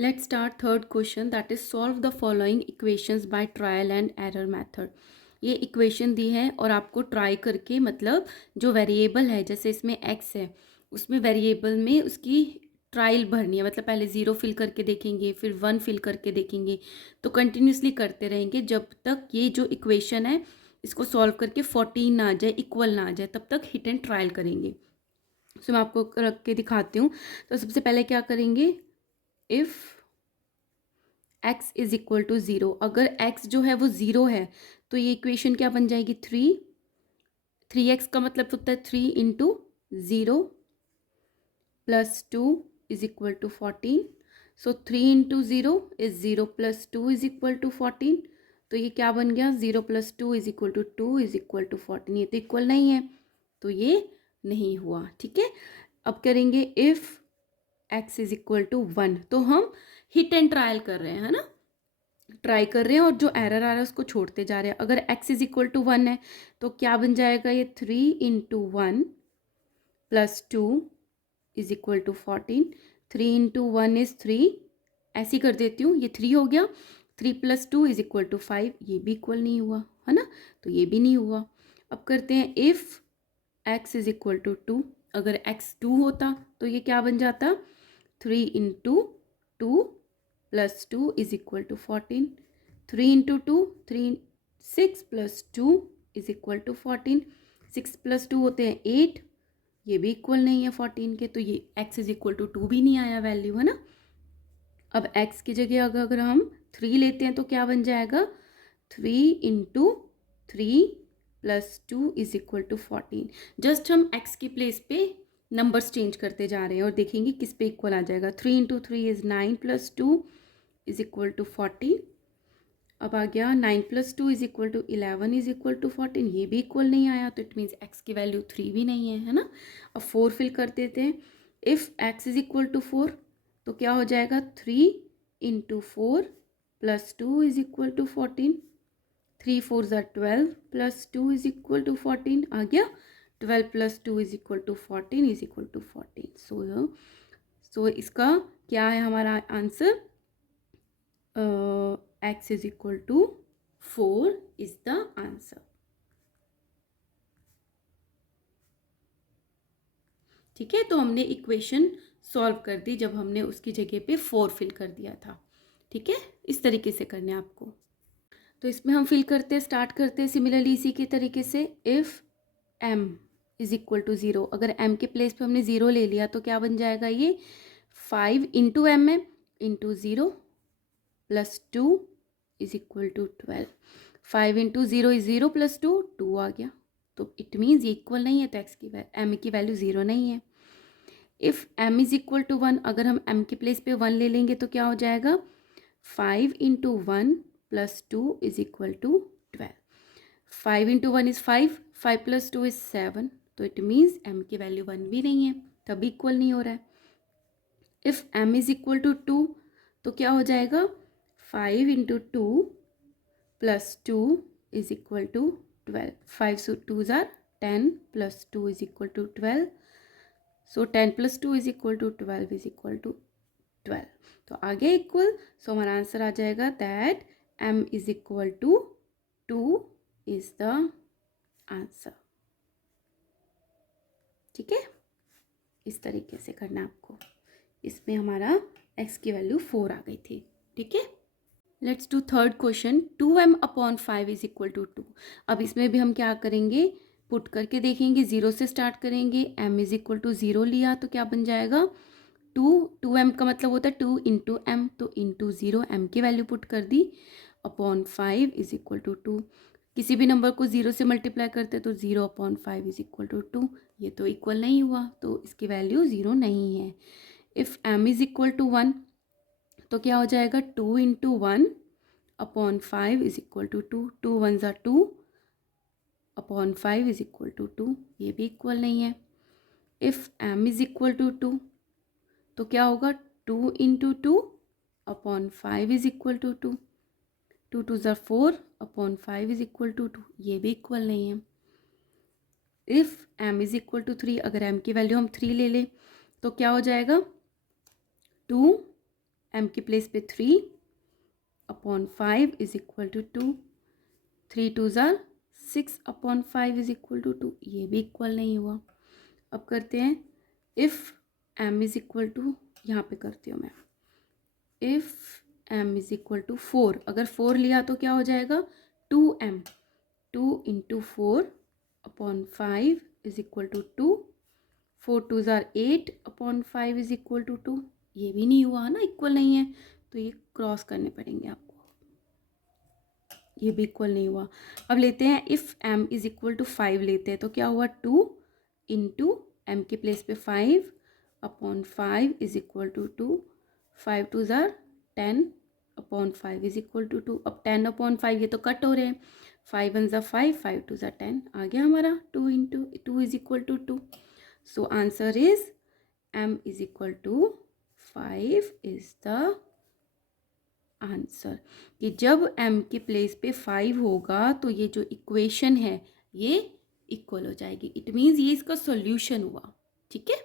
Let's start third question, that is solve the following equations by trial and error method. ये equation दी है और आपको try करके मतलब जो वेरिएबल है, जैसे इसमें x है, उसमें वेरिएबल में उसकी ट्रायल भरनी है। मतलब पहले 0 फिल करके देखेंगे, फिर 1 फिल करके देखेंगे, तो कंटिन्यूसली करते रहेंगे जब तक ये जो इक्वेशन है इसको सॉल्व करके 14 ना आ जाए, इक्वल ना आ जाए, तब तक हिट एंड ट्रायल करेंगे। सो मैं आपको रख के दिखाती हूँ। तो सबसे पहले क्या करेंगे, if x is equal to 0, अगर x जो है वो 0 है तो ये इक्वेशन क्या बन जाएगी, 3x का मतलब होता है 3 into 0 plus 2 is equal to 14। So 3 into 0 is 0 plus 2 is equal to 14। तो ये क्या बन गया, 0 plus 2 is equal to 2 is equal to 14। ये तो इक्वल नहीं है, तो ये नहीं हुआ। ठीक है, अब करेंगे if x is equal to 1, तो हम हिट एंड ट्रायल कर रहे हैं, है ना, ट्राई कर रहे हैं और जो एरर आ रहा है उसको छोड़ते जा रहे हैं। अगर x इज इक्वल टू 1 है तो क्या बन जाएगा, ये 3 into 1 plus 2 is equal to 14। 3 into 1 is 3, ऐसी कर देती हूँ, ये 3 हो गया। 3 प्लस 2 इज इक्वल टू 5, ये भी इक्वल नहीं हुआ, है ना, तो ये भी नहीं हुआ। अब करते हैं if x is equal to 2, अगर x 2 होता तो ये क्या बन जाता, 3 into 2 plus 2 is equal to 14। 3 into 2 3, 6 plus 2 is equal to 14। 6 plus 2 होते हैं 8, ये भी इक्वल नहीं है 14 के, तो ये x इज इक्वल टू 2 भी नहीं आया वैल्यू, है ना। अब x की जगह अगर हम 3 लेते हैं तो क्या बन जाएगा, 3 into 3 plus 2 is equal to 14। Just हम x की प्लेस पे नंबर्स चेंज करते जा रहे हैं और देखेंगे किस पे इक्वल आ जाएगा। 3 into 3 is 9 plus 2 is equal to 14। अब आ गया 9 plus 2 is equal to 11 is equal to 14, ये भी इक्वल नहीं आया, तो इट मीन्स x की वैल्यू 3 भी नहीं है ना। अब 4 फिल कर देते हैं। If x is equal to 4 तो क्या हो जाएगा, 3 into 4 plus 2 is equal to 14। 3 4 ज़ा 12 प्लस 2 इज इक्वल टू 14 आ गया। 12 plus 2 is equal to 14 is equal to 14। So इसका क्या है हमारा answer, x is equal to 4 is the answer. ठीक है, तो हमने इक्वेशन सॉल्व कर दी जब हमने उसकी जगह पे 4 फिल कर दिया था। ठीक है, इस तरीके से करना है आपको। तो इसमें हम फिल करते हैं, स्टार्ट करते हैं सिमिलरली इसी के तरीके से। If m is equal to 0, अगर m के प्लेस पे हमने 0 ले लिया तो क्या बन जाएगा, ये 5 इंटू एम है into 0 plus 2 is equal to 12। 5 into 0 is 0 plus 2, 2 आ गया, तो इट मीन्स ये इक्वल नहीं है, तो एक्स की m की वैल्यू 0 नहीं है। If m is equal to 1, अगर हम m के प्लेस पे 1 ले लेंगे तो क्या हो जाएगा, 5 into 1 plus 2 is equal to 12। 5 into 1 is 5, 5 plus 2 is 7, तो इट मीन्स m की वैल्यू 1 भी नहीं है, तभी इक्वल नहीं हो रहा है। If m is equal to 2 तो क्या हो जाएगा, 5 into 2 plus 2 is equal to 12। 5 2 tsar 10 plus 2 is equal to 12। So 10 plus 2 is equal to 12 is equal to 12, तो आ गया इक्वल। सो हमारा आंसर आ जाएगा that m is equal to 2 is the answer. ठीक है, इस तरीके से करना आपको। इसमें हमारा x की वैल्यू 4 आ गई थी। ठीक है, let's do third question. 2m upon 5 is equal to 2। अब इसमें भी हम क्या करेंगे, पुट करके देखेंगे, 0 से स्टार्ट करेंगे। m इज इक्वल टू 0 लिया तो क्या बन जाएगा, 2m का मतलब होता है 2 इंटू एम, तो इंटू 0 m की वैल्यू पुट कर दी, अपॉन 5 इज इक्वल टू 2। किसी भी नंबर को 0 से मल्टीप्लाई करते तो 0 अपॉन 5 इज इक्वल टू 2, ये तो इक्वल नहीं हुआ, तो इसकी वैल्यू 0 नहीं है। If m is equal to 1 तो क्या हो जाएगा, 2 into 1 upon 5 is equal to 2। 2 1 ज़ा 2 अपॉन 5 इज इक्वल टू 2, ये भी इक्वल नहीं है। If m is equal to 2 तो क्या होगा, 2 into 2 upon 5 is equal to 2। 2 2 ज़ा 4 अपॉन 5 इज इक्वल टू 2, ये भी इक्वल नहीं है। If m is equal to 3, अगर m की वैल्यू हम 3 ले लें तो क्या हो जाएगा, 2 m की प्लेस पे 3/5 इज इक्वल टू 2, 3 2 ज़ार 6/5 इज इक्वल टू 2, ये भी इक्वल नहीं हुआ। अब करते हैं if m is equal to, यहाँ पे करती हूँ मैं, if m is equal to 4, अगर 4 लिया तो क्या हो जाएगा 2m, 2 into 4/5 is equal to 2, 4 2 ज़ार 8/5 इज इक्वल टू 2, ये भी नहीं हुआ ना, इक्वल नहीं है, तो ये क्रॉस करने पड़ेंगे आपको, ये भी इक्वल नहीं हुआ। अब लेते हैं if m is equal to 5 लेते हैं, तो क्या हुआ 2 इंटू m की प्लेस पे 5/5 इज इक्वल टू 2, 5 2 ज़ार 10/5 इज इक्वल टू 2। अब 10/5 ये तो कट हो रहे हैं, 5 1 ज़ा 5, 5 2 ज़ा 10, आ गया हमारा 2 into 2 is equal to 2। So answer is m is equal to 5 is the answer, कि जब m की प्लेस पे 5 होगा तो ये जो इक्वेशन है ये इक्वल हो जाएगी, इट मीन्स ये इसका सॉल्यूशन हुआ। ठीक है,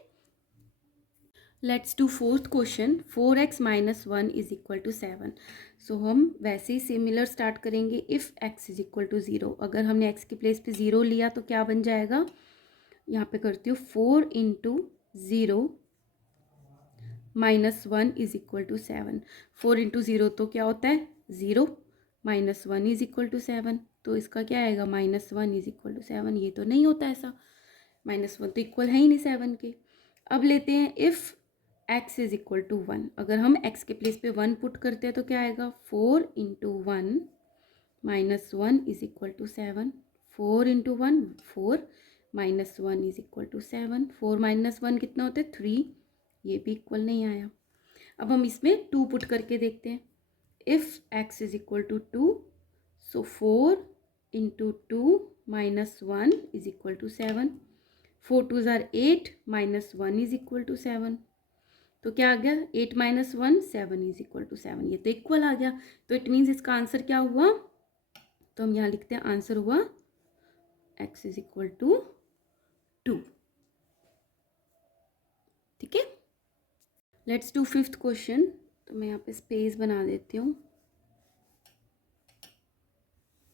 let's do fourth question, 4x - 1 is equal to 7। So हम वैसे ही सिमिलर स्टार्ट करेंगे, if x is equal to 0, अगर हमने x की प्लेस पे 0 लिया तो क्या बन जाएगा, यहाँ पे करती हूँ 4 into 0 -1 is equal to 7, 4 into 0 तो क्या होता है 0, -1 इज इक्वल टू 7, तो इसका क्या आएगा -1 इज इक्वल टू 7, ये तो नहीं होता ऐसा, -1 तो इक्वल है ही नहीं 7 के। अब लेते हैं if x is equal to 1, अगर हम x के प्लेस पे 1 पुट करते हैं तो क्या आएगा 4 into 1 -1 is equal to 7, 4 into 1 4 -1 is equal to 7, 4 -1 कितना होता है 3, ये भी इक्वल नहीं आया। अब हम इसमें 2 पुट करके देखते हैं, if x is equal to 2, so 4 into 2 -1 is equal to 7, 4 2 tsar 8 -1 is equal to 7, तो क्या आ गया 8 -1 7 इज इक्वल टू 7, ये तो इक्वल आ गया, तो इट मीन्स इसका आंसर क्या हुआ, तो हम यहाँ लिखते हैं आंसर हुआ x इज इक्वल टू 2। ठीक है, लेट्स डू फिफ्थ क्वेश्चन, तो मैं यहाँ पे स्पेस बना देती हूँ,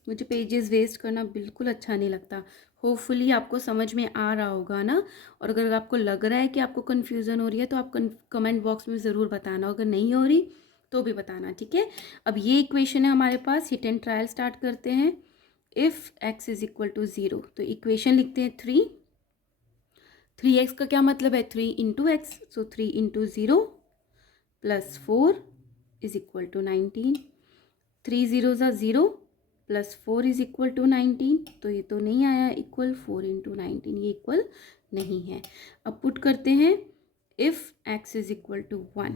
मुझे पेजेस वेस्ट करना बिल्कुल अच्छा नहीं लगता। होपफुली आपको समझ में आ रहा होगा ना, और अगर आपको लग रहा है कि आपको कन्फ्यूज़न हो रही है तो आप कमेंट बॉक्स में ज़रूर बताना, अगर नहीं हो रही तो भी बताना। ठीक है, अब ये इक्वेशन है हमारे पास, हिट एंड ट्रायल स्टार्ट करते हैं। If x is equal to 0, तो इक्वेशन लिखते हैं 3x का क्या मतलब है 3 into x, so 3 into 0 plus 4 is equal to 19, 3 0 ज़ा 0 प्लस 4 इज इक्वल टू 19, तो ये तो नहीं आया इक्वल, 4 इंटू 19 ये इक्वल नहीं है। अब पुट करते हैं if x is equal to 1,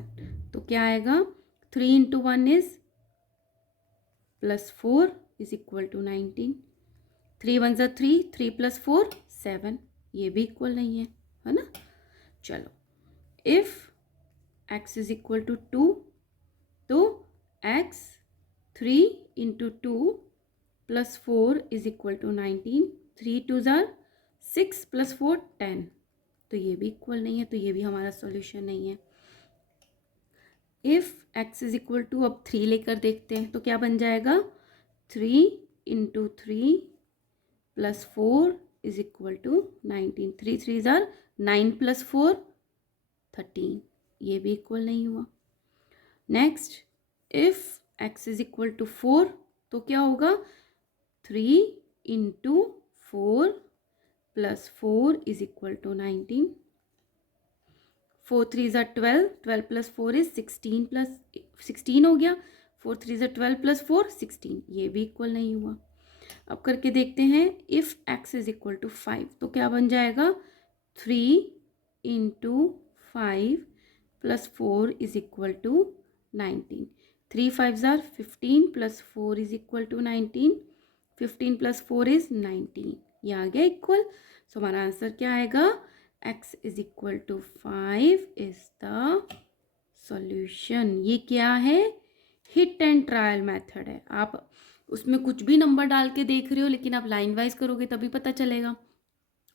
तो क्या आएगा 3 into 1 is plus 4 is equal to 19, 3 1 ज़ा 3, 3 प्लस 4 7, ये भी इक्वल नहीं है ना। चलो if x is equal to 2, तो x 3 into 2 plus 4 is equal to 19, 3 2 tsar 6 plus 4 10, तो ये भी इक्वल नहीं है, तो ये भी हमारा सॉल्यूशन नहीं है। If x is equal to, अब 3 लेकर देखते हैं तो क्या बन जाएगा 3 into 3 plus 4 is equal to 19, 3 3 ज़ार 9 प्लस 4 13, ये भी इक्वल नहीं हुआ। Next if x is equal to 4, तो क्या होगा 3 into 4 plus 4 is equal to 19, 4 3 ज़ा 12, 12 प्लस 4 इज 16 प्लस 16 हो गया, 4 3 ज़ा 12 प्लस 4 16, ये भी इक्वल नहीं हुआ। अब करके देखते हैं if x is equal to 5, तो क्या बन जाएगा 3 into 5 plus 4 is equal to 19, 3 5 ज़ार 15 plus 4 is equal to 19, 15 plus 4 is 19, ये आ गया इक्वल। सो हमारा आंसर क्या आएगा x is equal to 5 is the solution. ये क्या है हिट एंड ट्रायल मेथड है, आप उसमें कुछ भी नंबर डाल के देख रहे हो, लेकिन आप लाइन वाइज करोगे तभी पता चलेगा।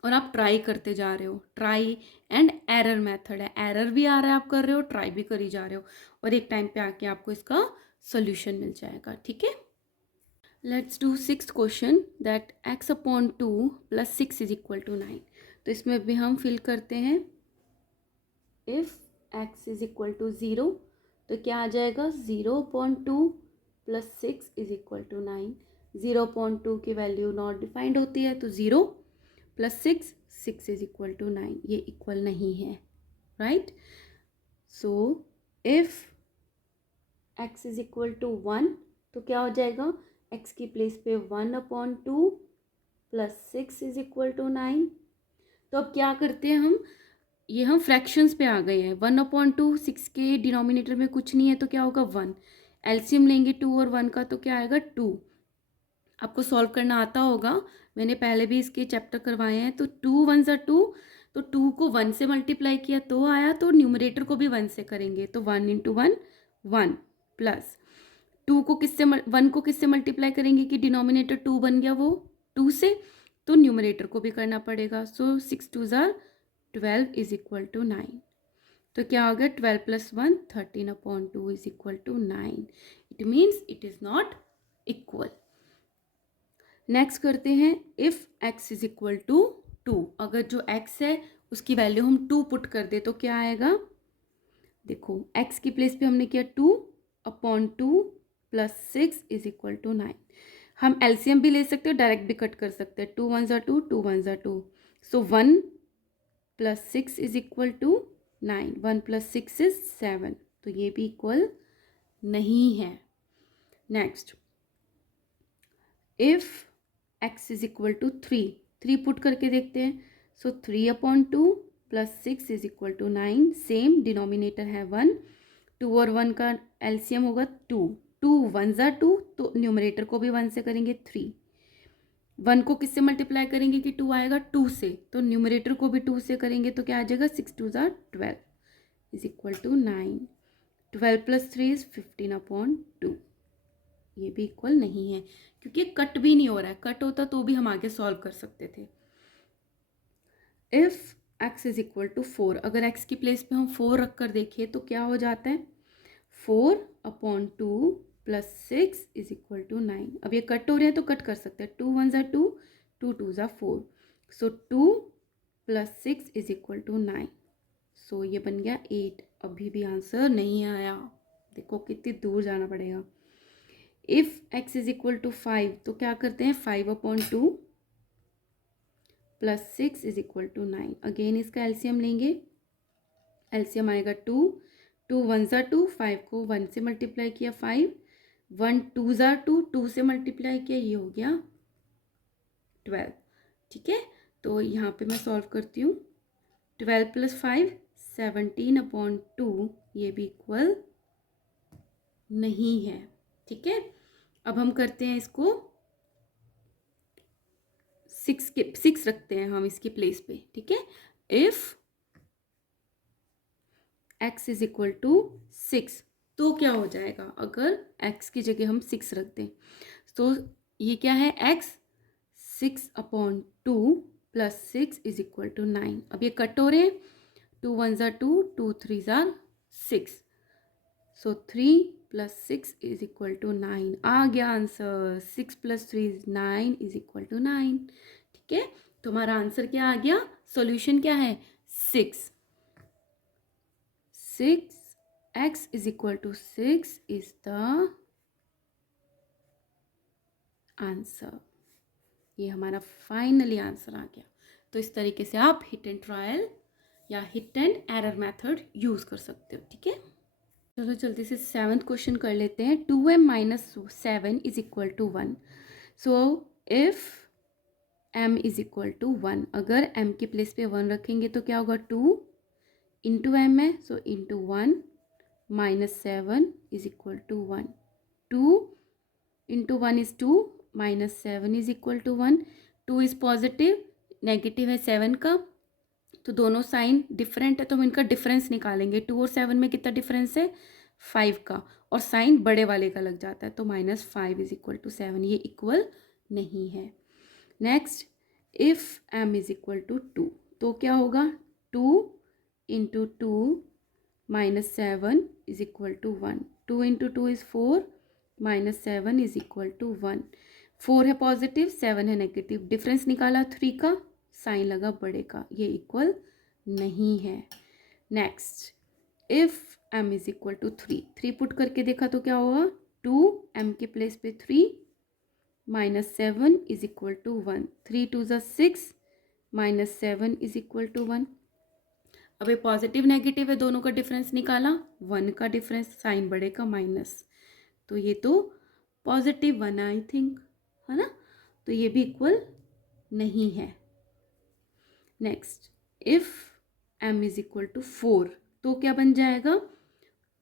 और आप ट्राई करते जा रहे हो, ट्राई एंड एरर मेथड है, एरर भी आ रहा है आप कर रहे हो, ट्राई भी करी जा रहे हो, और एक टाइम पे आके आपको इसका सोल्यूशन मिल जाएगा। ठीक है, let's do 6th question that x upon 2 plus 6 is equal to 9। तो इसमें भी हम फिल करते हैं, if x is equal to 0 तो क्या आ जाएगा, 0/2 प्लस 6 इज इक्वल टू 9। 0/2 की वैल्यू नॉट डिफाइंड होती है, तो 0 प्लस 6 इज इक्वल टू 9, ये इक्वल नहीं है, right. So if x is equal to 1 तो क्या हो जाएगा, x की प्लेस पे 1/2 प्लस 6 इज इक्वल टू 9। तो अब क्या करते हैं हम, ये हम फ्रैक्शंस पे आ गए हैं। 1/2, 6 के डिनोमिनेटर में कुछ नहीं है तो क्या होगा 1, एलसीएम लेंगे 2 और 1 का तो क्या आएगा 2। आपको सॉल्व करना आता होगा, मैंने पहले भी इसके चैप्टर करवाए हैं। तो 2 1 ज़ा 2, तो 2 को 1 से मल्टीप्लाई किया तो आया, तो न्यूमरेटर को भी 1 से करेंगे, तो 1 इंटू 1 1 प्लस 2 को किससे 1 को किससे मल्टीप्लाई करेंगे कि डिनोमिनेटर 2 बन गया, वो 2 से, तो न्यूमरेटर को भी करना पड़ेगा। सो 6 2 ज़ा 12 इज इक्वल टू 9। तो क्या हो गया, 12 plus 1 13/2 is equal to 9। It means it is not equal. Next करते हैं, if x is equal to 2, अगर जो x है उसकी वैल्यू हम 2 पुट कर दे तो क्या आएगा, देखो x की प्लेस पे हमने किया 2/2 प्लस 6 इज इक्वल टू 9। हम एलसीएम भी ले सकते हो, डायरेक्ट भी कट कर सकते हैं, 2 1 ज़ा 2 2 1 ज़ा 2, so 1 plus 6 is equal to 9, 1 plus 6 is 7, तो ये भी इक्वल नहीं है। Next, if x is equal to 3 put करके देखते हैं। So 3/2 plus 6 is equal to 9, same denominator है 1, 2 और 1 का एलसीएम होगा 2, 2 1 ज़ा 2, तो न्यूमरेटर को भी 1 से करेंगे 3, 1 को किससे मल्टीप्लाई करेंगे कि 2 आएगा 2 से, तो न्यूमरेटर को भी 2 से करेंगे तो क्या आ जाएगा, 6 2 ज़ा 12 is equal to 9। 12 plus 3 is 15/2, ये भी इक्वल नहीं है क्योंकि कट भी नहीं हो रहा है, कट होता तो भी हम आगे सॉल्व कर सकते थे। If x is equal to 4, अगर x की प्लेस पे हम 4 रख कर देखें तो क्या हो जाता है, 4/2 प्लस 6 इज इक्वल टू 9। अब ये कट हो रहे हैं तो कट कर सकते हैं, 2 1 ज़ा 2 2 2 ज़ा 4, सो 2 प्लस 6 इज इक्वल टू 9, सो ये बन गया 8। अभी भी आंसर नहीं आया, देखो कितनी दूर जाना पड़ेगा। If x is equal to 5 तो क्या करते हैं, 5/2 plus 6 is equal to 9, again इसका एलसीएम लेंगे, एलसीएम आएगा 2 2 1 ज़ा 2, 5 को 1 से मल्टीप्लाई किया 5, 1 2 ज़ा 2, 2 से मल्टीप्लाई किया, ये हो गया 12। ठीक है, तो यहाँ पे मैं सॉल्व करती हूँ, 12 प्लस 5 17/2, ये भी इक्वल नहीं है। ठीक है, अब हम करते हैं इसको 6 रखते हैं हम इसकी प्लेस पे। ठीक है, if x is equal to 6 तो क्या हो जाएगा, अगर x की जगह हम 6 रख दें तो ये क्या है, x 6/2 plus 6 is equal to 9। अब ये कट हो रहे हैं, 2 1 ज़ा 2 2 3 ज़ा 6, so 3 plus 6 is equal to 9, आ गया answer, 6 plus 3 is 9 is equal to 9। ठीक है, तुम्हारा आंसर क्या आ गया, सॉल्यूशन क्या है, 6 x is equal to 6 is the answer. ये हमारा फाइनली आंसर आ गया। तो इस तरीके से आप हिट एंड ट्रायल या hit and error method use कर सकते हो। ठीक है, चलो जल्दी से 7th क्वेश्चन कर लेते हैं। 2m minus 7 is equal to 1। So if m is equal to 1, अगर m की प्लेस पे 1 रखेंगे तो क्या होगा, 2 इंटू m है, so into 1 minus 7 is equal to 1, 2 into 1 is 2 minus 7 is equal to 1, 2 is positive, negative है 7 का, तो दोनों साइन डिफरेंट है तो हम इनका डिफरेंस निकालेंगे। 2 और 7 में कितना डिफरेंस है, 5 का, और साइन बड़े वाले का लग जाता है, तो -5 इज इक्वल टू 7, ये इक्वल नहीं है। Next, if m is equal to 2, तो क्या होगा 2 into 2 minus 7 is equal to 1, 2 into 2 is 4 minus 7 is equal to 1, 4 है पॉजिटिव 7 है नेगेटिव, डिफरेंस निकाला 3 का, साइन लगा बड़े का, ये इक्वल नहीं है। Next, if m is equal to 3, 3 put करके देखा तो क्या होगा 2 m के प्लेस पे 3 माइनस 7 इज इक्वल टू 1, 3 2 ज़ा 6 माइनस 7 इज इक्वल टू 1। अब ये पॉजिटिव नेगेटिव है, दोनों का डिफरेंस निकाला, 1 का डिफरेंस, साइन बड़े का माइनस, तो ये तो पॉजिटिव 1 आई थिंक, है ना, तो ये भी इक्वल नहीं है। Next, if m is equal to 4, तो क्या बन जाएगा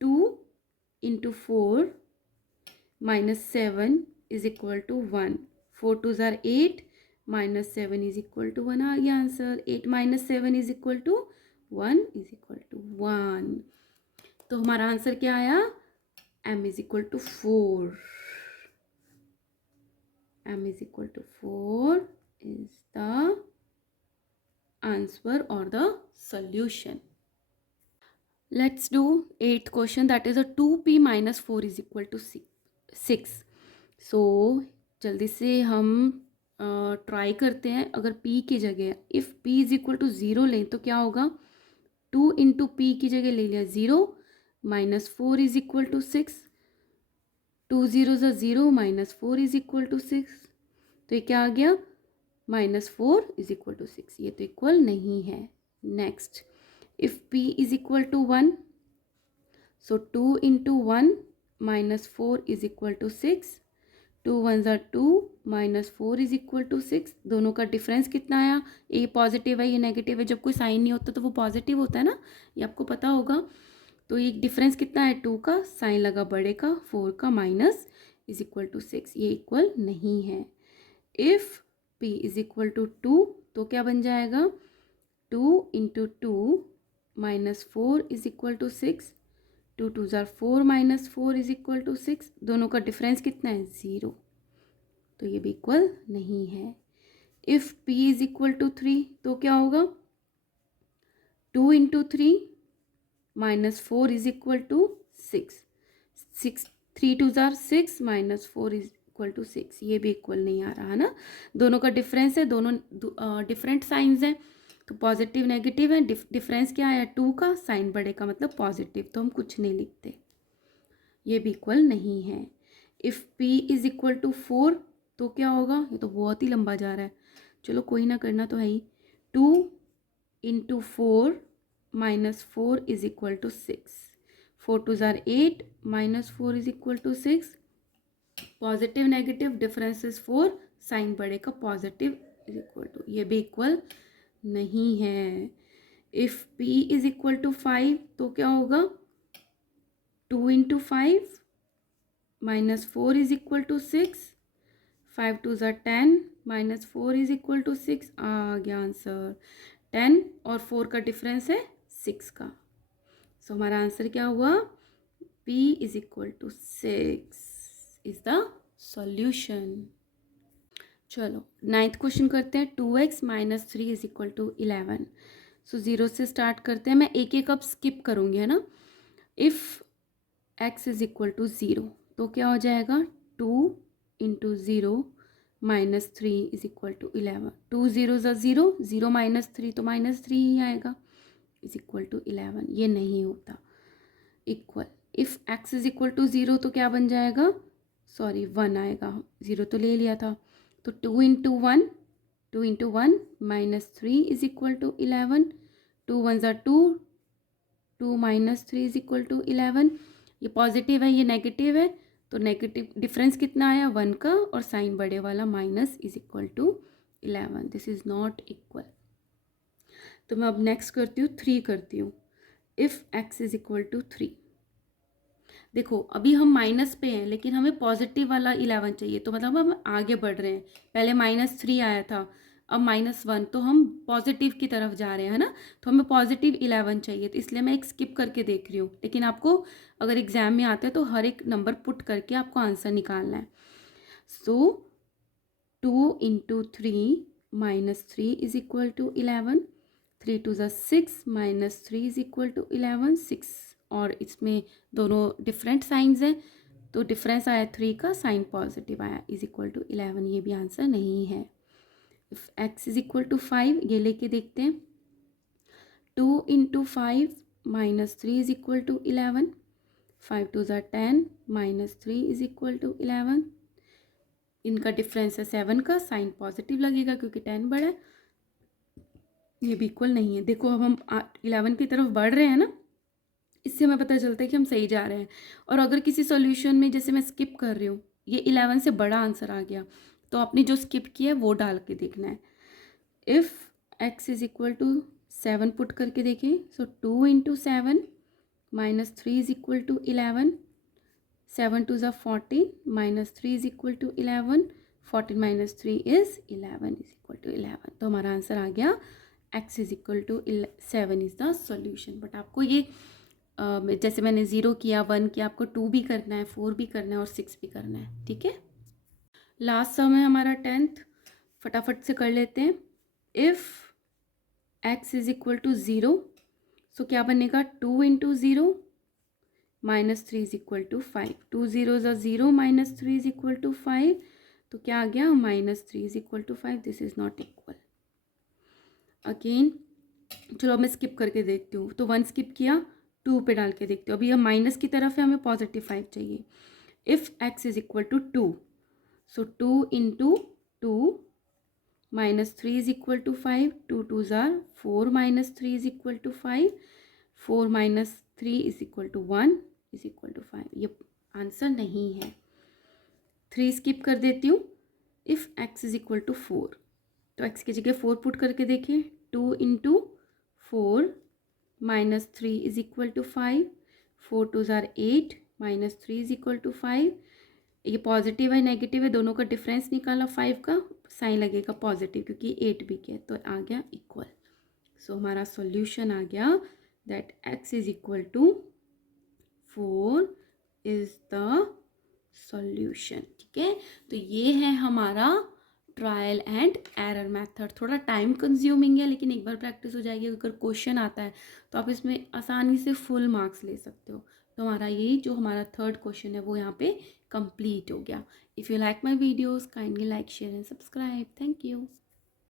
2 into 4 minus 7 is equal to 1, 4 2 tsar 8 minus 7 is equal to 1 आ गया answer, 8 minus 7 is equal to 1 is equal to 1। तो हमारा आंसर क्या आया, m is equal to 4, m is equal to 4 is the answer or the solution. Let's do 8th question, that is a 2p minus 4 is equal to 6. So जल्दी से हम try करते हैं, अगर p की जगह if p is equal to 0 लें तो क्या होगा, 2 इंटू पी की जगह ले लिया 0 माइनस 4 इज इक्वल टू 6, 2 0 ज़ा 0 माइनस 4 इज इक्वल टू 6, तो ये क्या आ गया माइनस 4 इज इक्वल टू 6, ये तो इक्वल नहीं है। Next, if p is equal to 1, so 2 into 1 minus 4 is equal to 6, 2 1 ज़ा 2 माइनस 4 इज इक्वल टू 6, दोनों का डिफरेंस कितना आया, ये पॉजिटिव है ये नेगेटिव है, जब कोई साइन नहीं होता तो वो पॉजिटिव होता है ना, ये आपको पता होगा, तो ये डिफरेंस कितना है 2 का, साइन लगा बड़े का, 4 का माइनस इज इक्वल टू 6, ये इक्वल नहीं है। If p is equal to 2, तो क्या बन जाएगा 2 into 2 minus 4 is equal to 6, 2 2 are 4 minus 4 is equal to 6, दोनों का डिफरेंस कितना है 0, तो ये भी इक्वल नहीं है। If p is equal to 3, तो क्या होगा 2 into 3 minus 4 is equal to 6, 3 2 tsar 6 minus 4 is equal to 6, ये भी इक्वल नहीं आ रहा है ना, दोनों का डिफरेंस है, दोनों डिफरेंट साइंस हैं, तो पॉजिटिव नेगेटिव है, डिफरेंस क्या आया 2 का, साइन बड़े का मतलब पॉजिटिव, तो हम कुछ नहीं लिखते, ये भी इक्वल नहीं है। If p is equal to 4, तो क्या होगा, ये तो बहुत ही लंबा जा रहा है, चलो कोई ना, करना तो है ही, 2 into 4 minus 4 is equal to 6, 4 2 tsar 8 minus 4 is equal to 6, positive negative difference is 4, sign बड़े का पॉजिटिव इज इक्वल टू, ये भी इक्वल नहीं है। If p is equal to 5, तो क्या होगा 2 into 5 minus 4 is equal to 6, 5 2 tsar 10 minus 4 is equal to 6, आ गया आंसर, 10 और 4 का डिफरेंस है 6 का, सो हमारा आंसर क्या हुआ, p is equal to 6 is the solution. चलो 9th क्वेश्चन करते हैं, 2x minus 3 is equal to 11, so 0 से स्टार्ट करते हैं, मैं एक एक अब स्किप करूँगी, है ना। If x is equal to 0, तो क्या हो जाएगा 2 into 0 minus 3 is equal to 11, 2 0 ज़ा 0, 0 माइनस 3 तो माइनस 3 ही आएगा, इज इक्वल टू 11, ये नहीं होता equal. If x is equal to 0, तो क्या बन जाएगा, सॉरी 1 आएगा, 0 तो ले लिया था, तो 2 into 1 minus 3 is equal to 11, 2 1 ज़ा 2, 2 माइनस 3 इज इक्वल टू 11, ये पॉजिटिव है ये नेगेटिव है, तो नेगेटिव डिफरेंस कितना आया 1 का, और साइन बड़े वाला minus is equal to 11, this is not equal. तो मैं अब नेक्स्ट करती हूँ 3 करती हूँ, if x is equal to 3, देखो अभी हम माइनस पे हैं लेकिन हमें पॉजिटिव वाला 11 चाहिए, तो मतलब हम आगे बढ़ रहे हैं, पहले माइनस 3 आया था, अब माइनस 1, तो हम पॉजिटिव की तरफ जा रहे हैं, है ना, तो हमें पॉजिटिव 11 चाहिए, तो इसलिए मैं एक स्किप करके देख रही हूँ, लेकिन आपको अगर एग्जाम में आता है तो हर एक नंबर पुट करके आपको आंसर निकालना है। So 2 into 3 -3 is equal to 11, 3 twos are 6, -3 is equal to 11, 6, और इसमें दोनों डिफरेंट साइंस हैं तो डिफरेंस आया 3 का, साइन पॉजिटिव आया, इज इक्वल टू 11, ये भी आंसर नहीं है। If x is equal to 5, ये लेके देखते हैं, 2 into 5 -3 is equal to 11, 5 twos are 10, -3 is equal to 11, इनका डिफरेंस है 7 का, साइन पॉजिटिव लगेगा क्योंकि 10 बड़ा है, ये भी इक्वल नहीं है। देखो अब हम 11 की तरफ बढ़ रहे हैं ना, इससे हमें पता चलता है कि हम सही जा रहे हैं। और अगर किसी सॉल्यूशन में जैसे मैं स्किप कर रही हूँ, ये 11 से बड़ा आंसर आ गया, तो आपने जो स्किप किया है वो डाल के देखना है। If x is equal to 7 put करके देखें, so 2 into 7 -3 is equal to 11, 7 twos are 14, -3 is equal to 11, 14 -3 is 11 is equal to 11। तो हमारा आंसर आ गया x is equal to 7 is the solution. But आपको ये जैसे मैंने 0 किया, 1 किया, आपको 2 भी करना है, 4 भी करना है और 6 भी करना है, ठीक है। लास्ट सम है हमारा 10th, फटाफट से कर लेते हैं। If x is equal to 0, so क्या बनेगा, 2 इंटू 0, -3 इज इक्वल टू 5, 2 0 ज़ा 0, -3 इज इक्वल टू 5, तो क्या आ गया, -3 is equal to 5, this is not equal. Again चलो अब मैं स्किप करके देखती हूँ, तो 1 स्किप किया, 2 पे डाल के देखते हो। अभी हम माइनस की तरफ है, हमें पॉजिटिव 5 चाहिए। If x is equal to 2, so 2 into 2, -3 is equal to 5, 2 twos are 4, -3 is equal to 5, 4 -3 is equal to 1 is equal to 5, ये आंसर नहीं है। 3 स्किप कर देती हूँ। If x is equal to 4, तो x की जगह 4 पुट करके देखिए, 2 into 4, -3 is equal to 5, 4 twos are 8, -3 is equal to 5, ये पॉजिटिव है नेगेटिव है दोनों का डिफरेंस निकाला, 5 का साइन लगेगा पॉजिटिव क्योंकि 8 भी किया, तो आ गया इक्वल। सो हमारा सॉल्यूशन आ गया that x is equal to 4 is the solution, ठीक है। तो ये है हमारा ट्रायल एंड एरर मेथड। थोड़ा टाइम कंज्यूमिंग है, लेकिन एक बार प्रैक्टिस हो जाएगी, अगर क्वेश्चन आता है तो आप इसमें आसानी से फुल मार्क्स ले सकते हो। तो हमारा ये जो हमारा 3rd क्वेश्चन है वो यहाँ पे कंप्लीट हो गया। If you like my videos kindly like share and subscribe. Thank you.